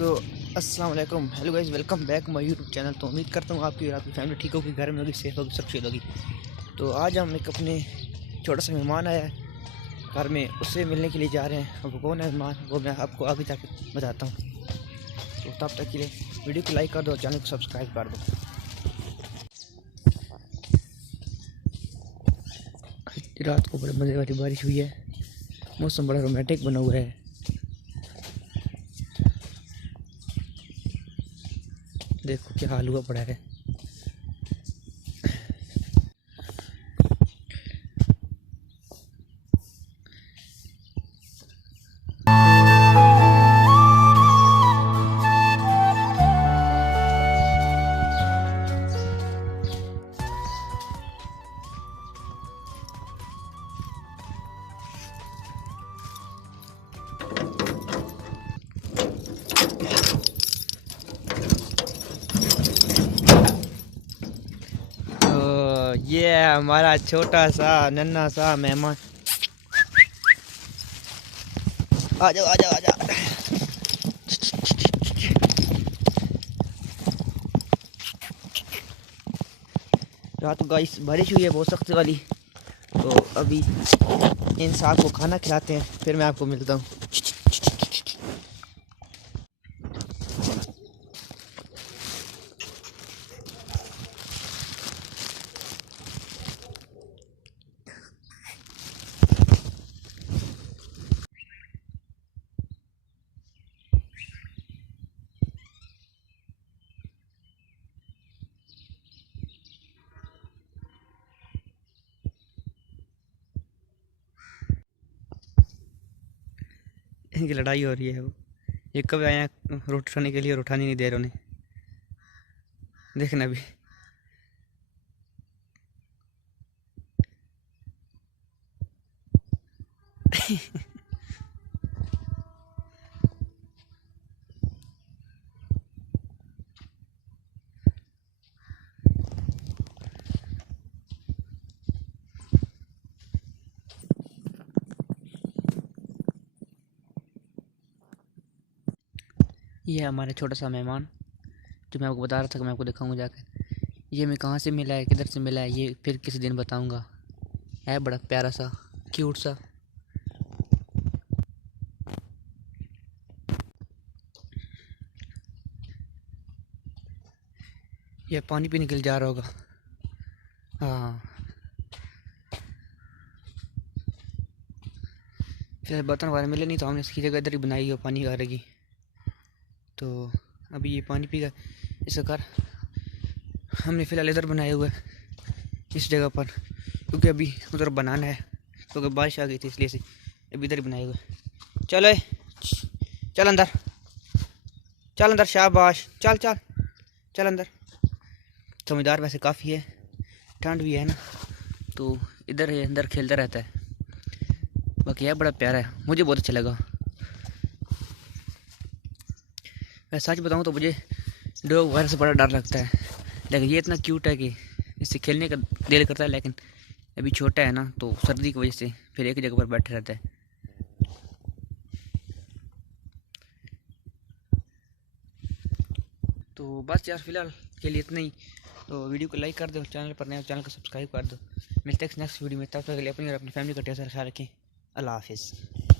सो अस्सलाम वालेकुम, hello guys, welcome back my YouTube channel. तो उम्मीद करता हूँ आपकी और आपकी फैमिली ठीक होगी, घर में होगी, सेफ होगी, सुरक्षित होगी। तो आज हम एक अपने छोटा सा मेहमान आया है घर में, उससे मिलने के लिए जा रहे हैं। अब वो कौन है मेहमान, वो मैं आपको आगे जाकर बताता हूँ। तो तब तक के लिए वीडियो को लाइक कर दो और चैनल को सब्सक्राइब कर दो। रात को बड़े मज़े वाली बारिश हुई है, मौसम बड़ा रोमांटिक बना हुआ है। देखो क्या हाल हुआ पड़ा है। ये हमारा छोटा सा नन्हा सा मेहमान। आ जाओ आ जाओ आ जाओ। रात को गाइस बारिश हुई है बहुत सख्त वाली। तो अभी इन साहब को खाना खिलाते हैं, फिर मैं आपको मिलता हूँ। इनकी लड़ाई हो रही है। वो ये कब आया रोटी उठाने के लिए और उठाने नहीं दे रहे उन्हें, देखना भी। ये है हमारा छोटा सा मेहमान, जो मैं आपको बता रहा था कि मैं आपको दिखाऊंगा जाकर। ये मैं कहाँ से मिला है, किधर से मिला है, ये फिर किसी दिन बताऊंगा। है बड़ा प्यारा सा, क्यूट सा। ये पानी पीने के लिए जा रहा होगा। हाँ, फिर बर्तन वगैरह मिले नहीं तो हमने इसकी जगह इधर ही बनाई है पानी गारे की। तो अभी ये पानी पीगा, इसका घर हमने फ़िलहाल इधर बनाया हुआ है इस जगह पर, क्योंकि अभी उधर बनाना है, क्योंकि बारिश आ गई थी इसलिए से अभी इधर ही बनाया हुआ है। चल चल अंदर, चल अंदर, शाबाश, चल चल चल अंदर। समझदार वैसे काफ़ी है, ठंड भी है ना, तो इधर ही अंदर खेलता रहता है। बाकी यह बड़ा प्यारा है, मुझे बहुत अच्छा लगा। मैं सच बताऊँ तो मुझे डॉग वगैरह से बड़ा डर लगता है, लेकिन ये इतना क्यूट है कि इससे खेलने का दिल करता है। लेकिन अभी छोटा है ना, तो सर्दी की वजह से फिर एक जगह पर बैठे रहता है। तो बस यार, फिलहाल के लिए इतना ही। तो वीडियो को लाइक कर दो, चैनल पर नए हो चैनल को सब्सक्राइब कर दो। मिलते हैं नेक्स्ट वीडियो में, तब तक के लिए अपनी और अपनी फैमिली का ढेर सारा ख्याल रखें। अल्लाह हाफिज़।